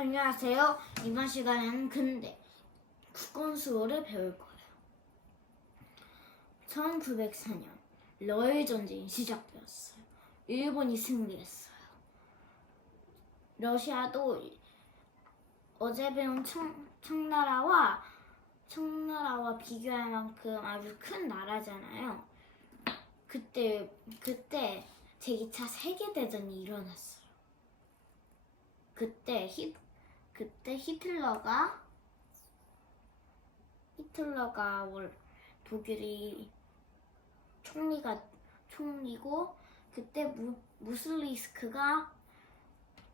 안녕하세요. 이번 시간에는 근대 국권수호를 배울 거예요. 1904년 러일 전쟁이 시작되었어요. 일본이 승리했어요. 러시아도 어제 배운 청나라와 비교할 만큼 아주 큰 나라잖아요. 그때 제2차 세계대전이 일어났어요. 그때 히틀러가 독일이 총리고 그때 무슬리스크가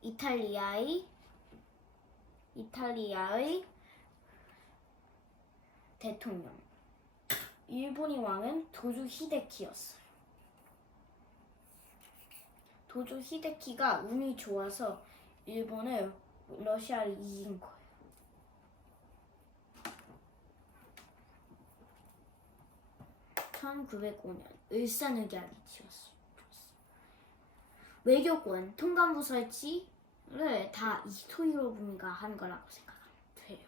이탈리아의 대통령. 일본의 왕은 도조 히데키였어요. 도조 히데키가 운이 좋아서 일본을 러시아를 이긴 거예요. (1905년) 을사늑약이 지었어요. 외교권, 통감부 설치를 다 이토 히로부미가 한 거라고 생각하면 돼요.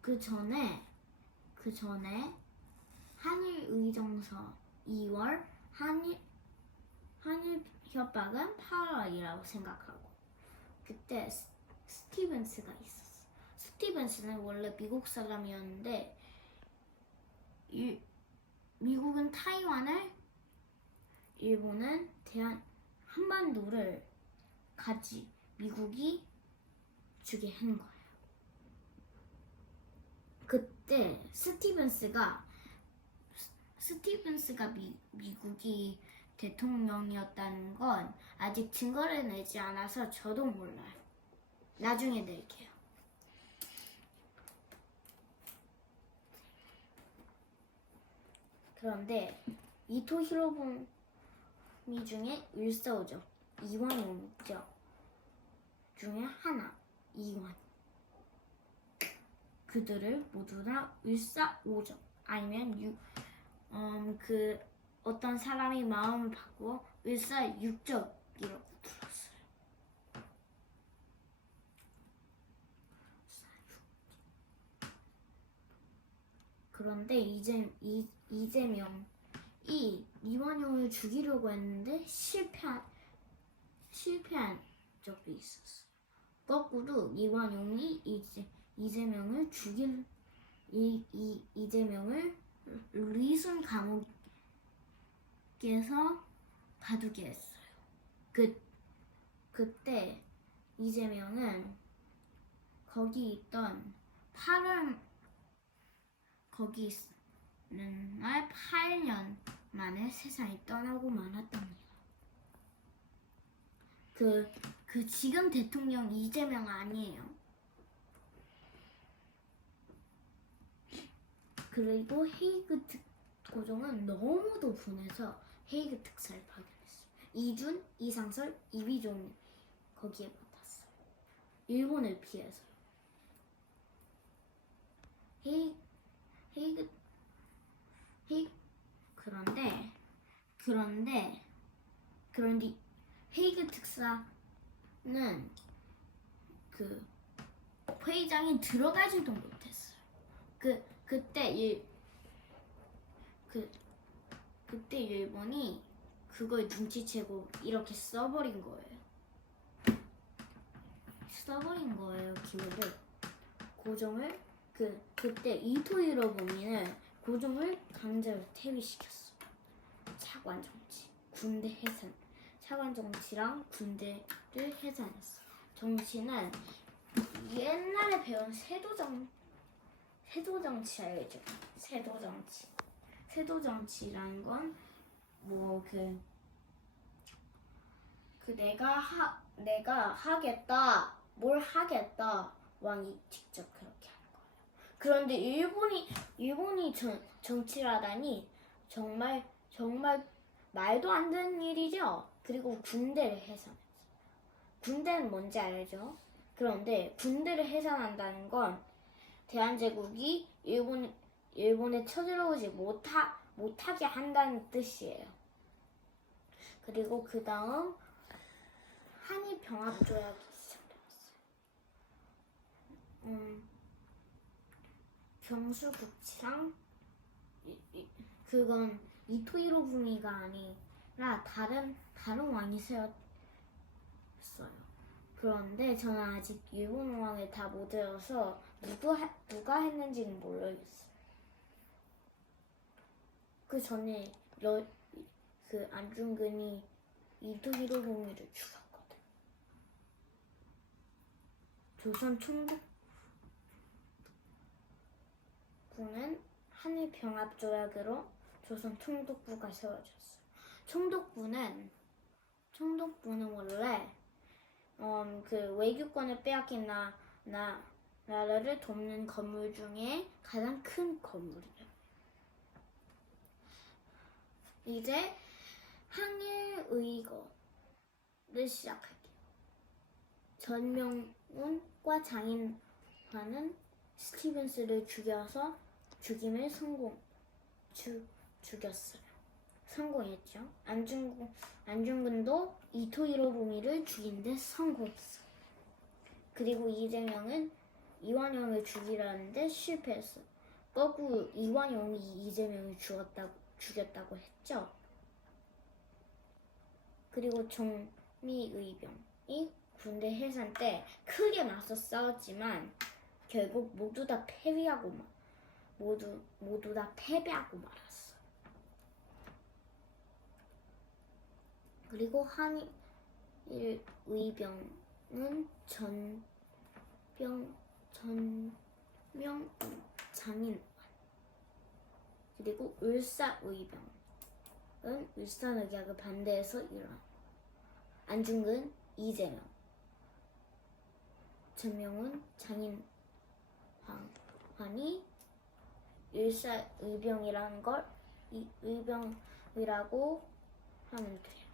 그 전에 한일 의정서 2월, 한일 협박은 8월이라고 생각하고, 그때 스티븐스가 있었어. 스티븐스는 원래 미국 사람이었는데 미국은 타이완을, 일본은 한반도를 미국이 주게 한 거예요. 그때 스티븐스가 미국이 대통령이었다는 건 아직 증거를 내지 않아서 저도 몰라요. 나중에 낼게요. 그런데 이토 히로부미 중에 을사오적, 이완용적 중에 하나, 이완. 그들을 모두 다 을사오적 아니면 어떤 사람이 마음을 바꾸어 을사육적이라고 불렀어요. 그런데 이재명이 이완용을 죽이려고 했는데 실패한 적도 있었어요. 거꾸로 이완용이 이재명을 리순 감옥에서 가두게 했어요. 그때 이재명은 거기 있는 날 8년 만에 세상이 떠나고 말았답니다. 지금 대통령 이재명 아니에요. 그리고 헤이그 고종은 너무도 분해서 헤이그 특사를 파견했어요. 이준, 이상설, 이휘종이 거기에 맡았어요. 일본을 피해서요. 그런데 헤이그 특사는 회의장에 들어가지도 못했어요. 그때 일본이 그걸 눈치채고 이렇게 써버린 거예요. 기회를. 고종을 그때 이토 히로부미는 고종을 강제로 퇴위시켰어. 차관 정치, 군대 해산. 차관 정치랑 군대를 해산했어. 정치는 옛날에 배운 세도 정치 알죠? 세도 정치라는 건 내가 하겠다, 뭘 하겠다, 왕이 직접 그렇게 하는 거예요. 그런데 일본이 정치를 하다니 정말 말도 안 되는 일이죠. 그리고 군대를 해산했어요. 군대는 뭔지 알죠? 그런데 군대를 해산한다는 건 대한제국이 일본에 쳐들어오지 못하게 한다는 뜻이에요. 그리고 그 다음 한일병합조약이 시작되었어요. 경수국치랑 그건 이토 히로부미가 아니라 다른 왕이 세웠어요. 그런데 저는 아직 일본 왕을 다 못 외워서 누가 했는지는 모르겠어요. 그 전에 그 안중근이 이토 히로부미를 죽였거든. 조선 총독부는 한일 병합 조약으로 조선 총독부가 세워졌어요. 총독부는 원래 그 외교권을 빼앗긴 나라를 돕는 건물 중에 가장 큰 건물이에요. 이제 항일 의거를 시작할게요. 전명훈과 장인환은 스티븐스를 죽임을 죽였어요. 성공했죠. 안중근도 이토 히로부미를 죽이는데 성공했어요. 그리고 이재명은 이완용을 죽이라는데 실패했어요. 거꾸 이완용이 이재명을 죽였다고 했죠. 그리고 정미의병이 군대 해산 때 크게 맞서 싸웠지만 결국 모두 다 패배하고 말았어. 그리고 한일 의병은 전명 장인환 그리고 울사의병은 울산의학을 반대해서 일어나. 안중근, 이재명, 전명훈, 장인환이 울사의병이라는 걸 의병이라고 하면 돼요.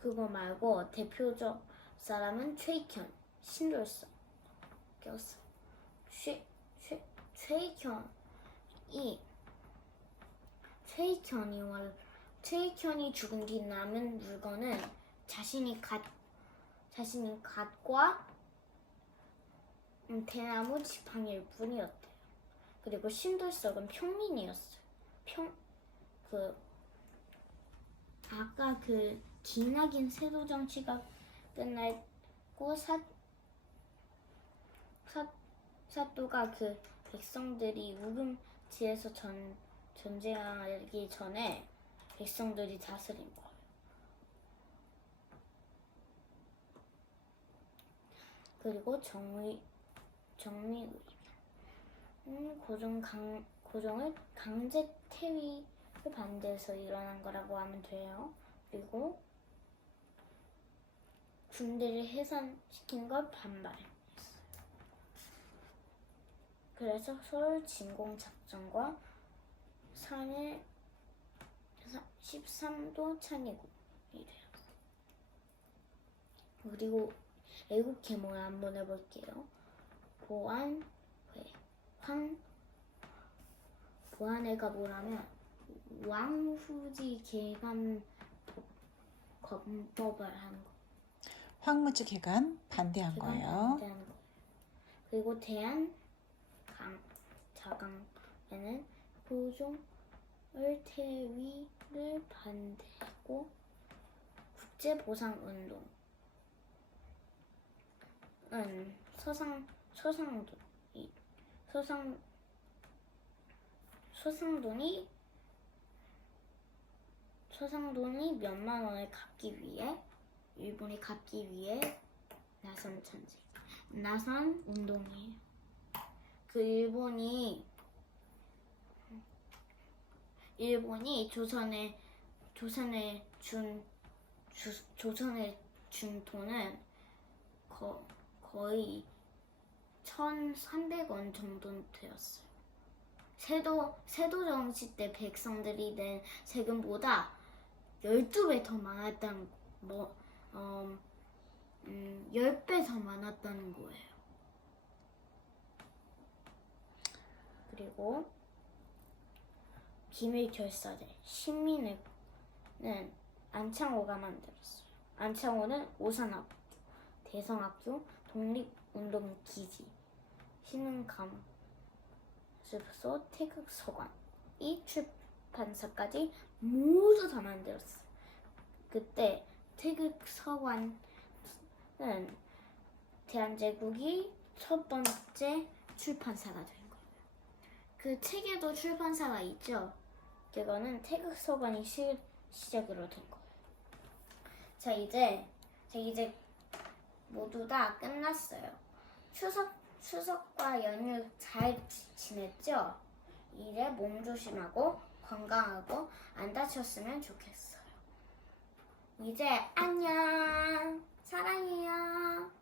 그거 말고 대표적 사람은 최익현, 신돌선 꼈어. 최익현이 죽은 뒤 남은 물건은 자신이 갓과 대나무 지팡이일 뿐이었대요. 그리고 신돌석은 평민이었어요. 아까 그 기나긴 세도 정치가 끝났고 사또가 그 백성들이 우금지에서 전쟁하기 전에 백성들이 다스린 거예요. 그리고 정미의병 고종을 강제 퇴위를 반대해서 일어난 거라고 하면 돼요. 그리고 군대를 해산시킨 걸 반발했어요. 그래서 서울 진공 작전과 13도 창의군이 돼요. 그리고 애국 계몽을 한번 해볼게요. 보안회가 뭐라면 왕후지 개간 검법을 한 거. 황무지 개간 반대한 거예요. 그리고 자강에는 고종을 퇴위를 반대하고 국제보상운동은 서상돈이 몇만 원을 일본이 갚기 위해 나선 운동이에요. 그 일본이 조선에 준 돈은 거의 1,300원 정도 되었어요. 세도 정치 때 백성들이 낸 세금보다 12배 더 많았다는 10배 더 많았다는 거예요. 그리고 비밀 결사대 신민회는 안창호가 만들었어요. 안창호는 오산학교, 대성학교, 독립운동기지, 신흥감수소, 태극서관 이 출판사까지 모두 다 만들었어요. 그때 태극서관은 대한제국이 첫 번째 출판사가 된 거예요. 그 책에도 출판사가 있죠. 그거는 태극서관이 시작으로 된 거예요. 자, 이제 모두 다 끝났어요. 추석과 연휴 잘 지냈죠? 이제 몸 조심하고 건강하고 안 다쳤으면 좋겠어요. 이제 안녕. 사랑해요.